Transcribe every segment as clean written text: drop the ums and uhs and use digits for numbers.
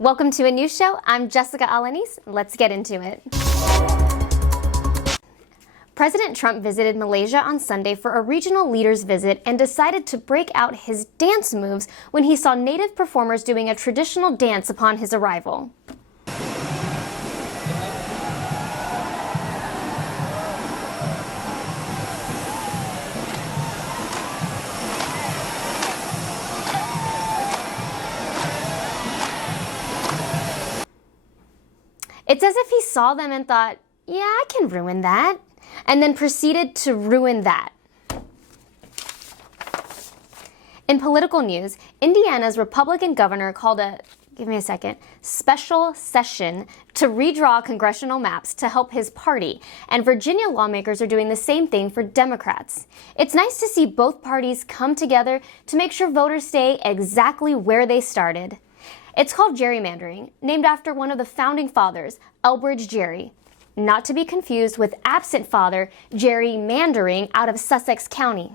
Welcome to a new show. I'm Jessica Alaniz. Let's get into it. President Trump visited Malaysia on Sunday for a regional leaders visit and decided to break out his dance moves when he saw native performers doing a traditional dance upon his arrival. It's as if he saw them and thought, yeah, I can ruin that, and then proceeded to ruin that. In political news, Indiana's Republican governor called a, special session to redraw congressional maps to help his party, and Virginia lawmakers are doing the same thing for Democrats. It's nice to see both parties come together to make sure voters stay exactly where they started. It's called gerrymandering, named after one of the founding fathers, Elbridge Gerry. Not to be confused with absent father, gerrymandering out of Sussex County.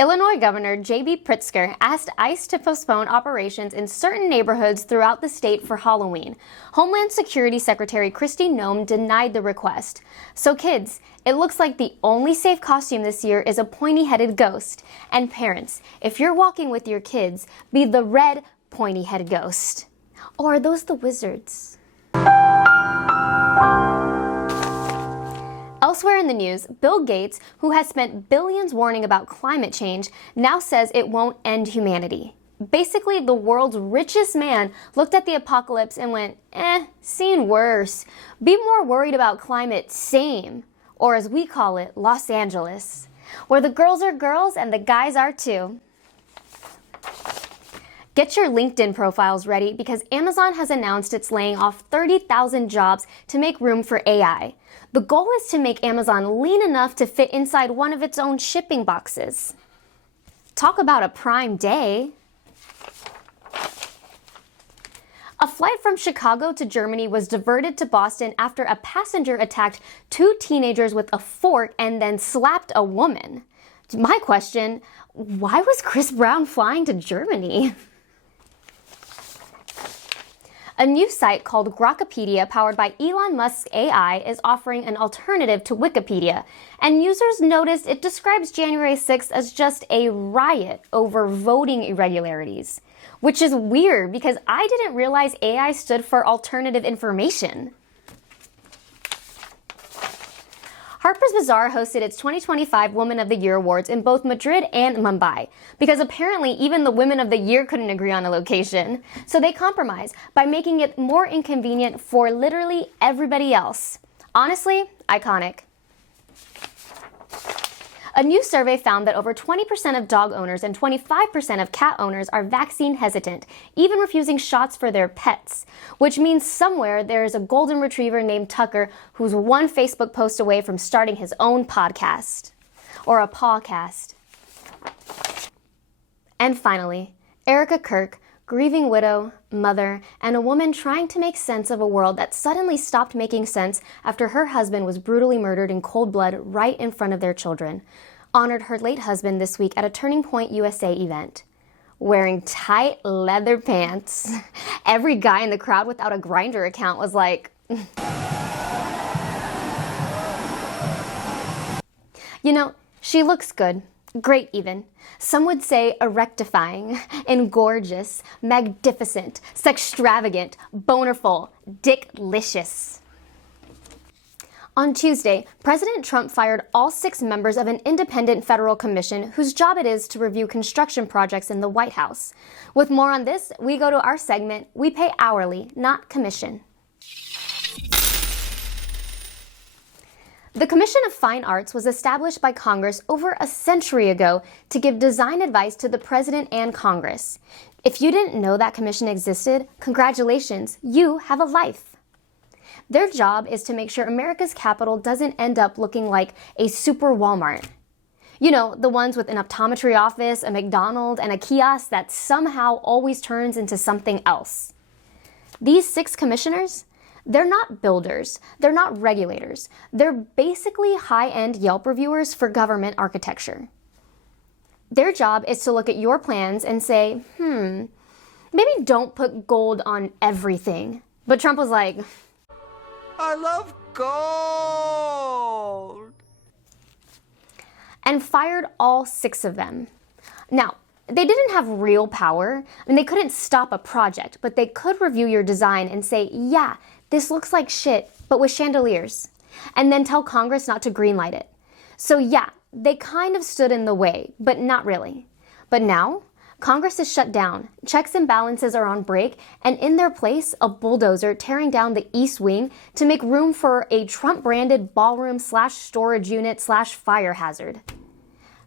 Illinois Governor J.B. Pritzker asked ICE to postpone operations in certain neighborhoods throughout the state for Halloween. Homeland Security Secretary Kristi Noem denied the request. So kids, it looks like the only safe costume this year is a pointy-headed ghost. And parents, if you're walking with your kids, be the red pointy-headed ghost. Or are those the wizards? Elsewhere in the news, Bill Gates, who has spent billions warning about climate change, now says it won't end humanity. Basically, the world's richest man looked at the apocalypse and went, seen worse. Be more worried about climate same, or as we call it, Los Angeles, where the girls are girls and the guys are too. Get your LinkedIn profiles ready because Amazon has announced it's laying off 30,000 jobs to make room for AI. The goal is to make Amazon lean enough to fit inside one of its own shipping boxes. Talk about a prime day. A flight from Chicago to Germany was diverted to Boston after a passenger attacked two teenagers with a fork and then slapped a woman. My question, why was Chris Brown flying to Germany? A new site called Grokpedia, powered by Elon Musk's AI, is offering an alternative to Wikipedia, and users noticed it describes January 6th as just a riot over voting irregularities. Which is weird because I didn't realize AI stood for alternative information. Harper's Bazaar hosted its 2025 Woman of the Year Awards in both Madrid and Mumbai, because apparently even the Women of the Year couldn't agree on a location. So they compromised by making it more inconvenient for literally everybody else. Honestly, iconic. A new survey found that over 20% of dog owners and 25% of cat owners are vaccine hesitant, even refusing shots for their pets. Which means somewhere there is a golden retriever named Tucker who's one Facebook post away from starting his own podcast. Or a pawcast. And finally, Erika, Kirk, grieving widow, mother, and a woman trying to make sense of a world that suddenly stopped making sense after her husband was brutally murdered in cold blood right in front of their children, honored her late husband this week at a Turning Point USA event. Wearing tight leather pants. Every guy in the crowd without a Grindr account was like... You know, she looks good. Great even. Some would say erectifying, and gorgeous, magnificent, sextravagant, bonerful, dicklicious. On Tuesday, President Trump fired all 6 members of an independent federal commission whose job it is to review construction projects in the White House. With more on this, we go to our segment, We Pay Hourly, Not Commission. The Commission of Fine Arts was established by Congress over a century ago to give design advice to the President and Congress. If you didn't know that commission existed, congratulations, you have a life. Their job is to make sure America's capital doesn't end up looking like a super Walmart. You know, the ones with an optometry office, a McDonald's, and a kiosk that somehow always turns into something else. These 6 commissioners, they're not builders, they're not regulators, they're basically high-end Yelp reviewers for government architecture. Their job is to look at your plans and say, maybe don't put gold on everything. But Trump was like, I love gold! And fired all 6 of them. Now, they didn't have real power. I mean, they couldn't stop a project, but they could review your design and say, yeah, this looks like shit, but with chandeliers. And then tell Congress not to greenlight it. So yeah, they kind of stood in the way, but not really. But now, Congress is shut down, checks and balances are on break, and in their place, a bulldozer tearing down the East Wing to make room for a Trump-branded ballroom/storage unit/fire hazard.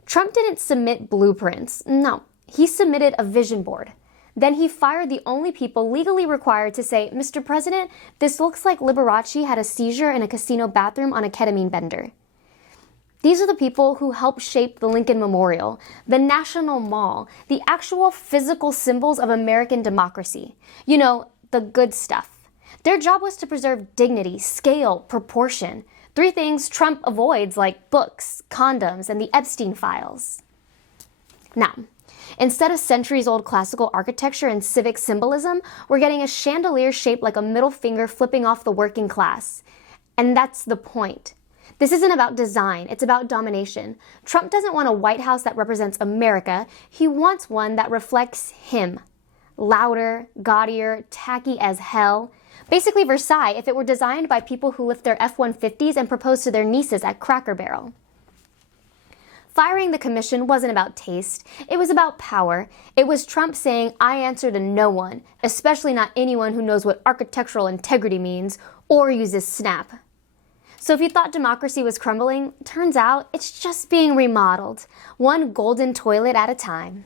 Trump didn't submit blueprints. No, he submitted a vision board. Then he fired the only people legally required to say, Mr. President, this looks like Liberace had a seizure in a casino bathroom on a ketamine bender. These are the people who helped shape the Lincoln Memorial, the National Mall, the actual physical symbols of American democracy. You know, the good stuff. Their job was to preserve dignity, scale, proportion. 3 things Trump avoids, like books, condoms, and the Epstein files. Now, instead of centuries-old classical architecture and civic symbolism, we're getting a chandelier shaped like a middle finger flipping off the working class. And that's the point. This isn't about design, it's about domination. Trump doesn't want a White House that represents America. He wants one that reflects him. Louder, gaudier, tacky as hell. Basically Versailles if it were designed by people who lift their F-150s and propose to their nieces at Cracker Barrel. Firing the commission wasn't about taste. It was about power. It was Trump saying, I answer to no one, especially not anyone who knows what architectural integrity means or uses Snap. So if you thought democracy was crumbling, turns out it's just being remodeled, one golden toilet at a time.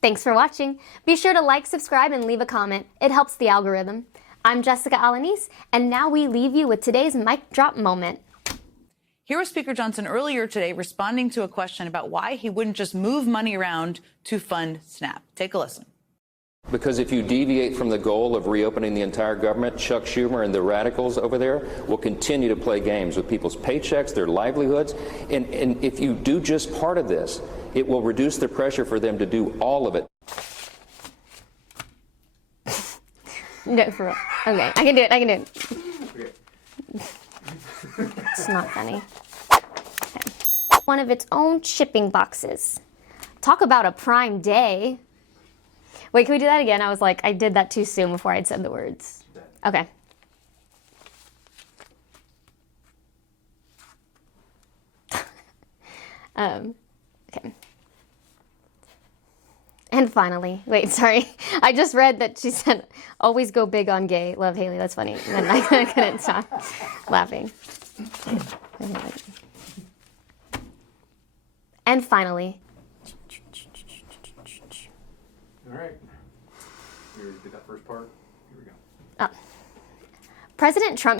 Thanks for watching. Be sure to like, subscribe, and leave a comment. It helps the algorithm. I'm Jessica Alaniz, and now we leave you with today's mic drop moment. Here was Speaker Johnson earlier today responding to a question about why he wouldn't just move money around to fund SNAP. Take a listen. Because if you deviate from the goal of reopening the entire government, Chuck Schumer and the radicals over there will continue to play games with people's paychecks, their livelihoods. And if you do just part of this, it will reduce the pressure for them to do all of it. No, for real. Okay, I can do it. It's not funny. Okay. One of its own shipping boxes. Talk about a prime day. Wait, can we do that again? I was like, I did that too soon before I'd said the words. Okay. Okay. And finally, wait, sorry. I just read that she said, always go big on gay. Love Haley, that's funny. And then I couldn't stop laughing. And finally. All right. We already did that first part. Here we go. President Trump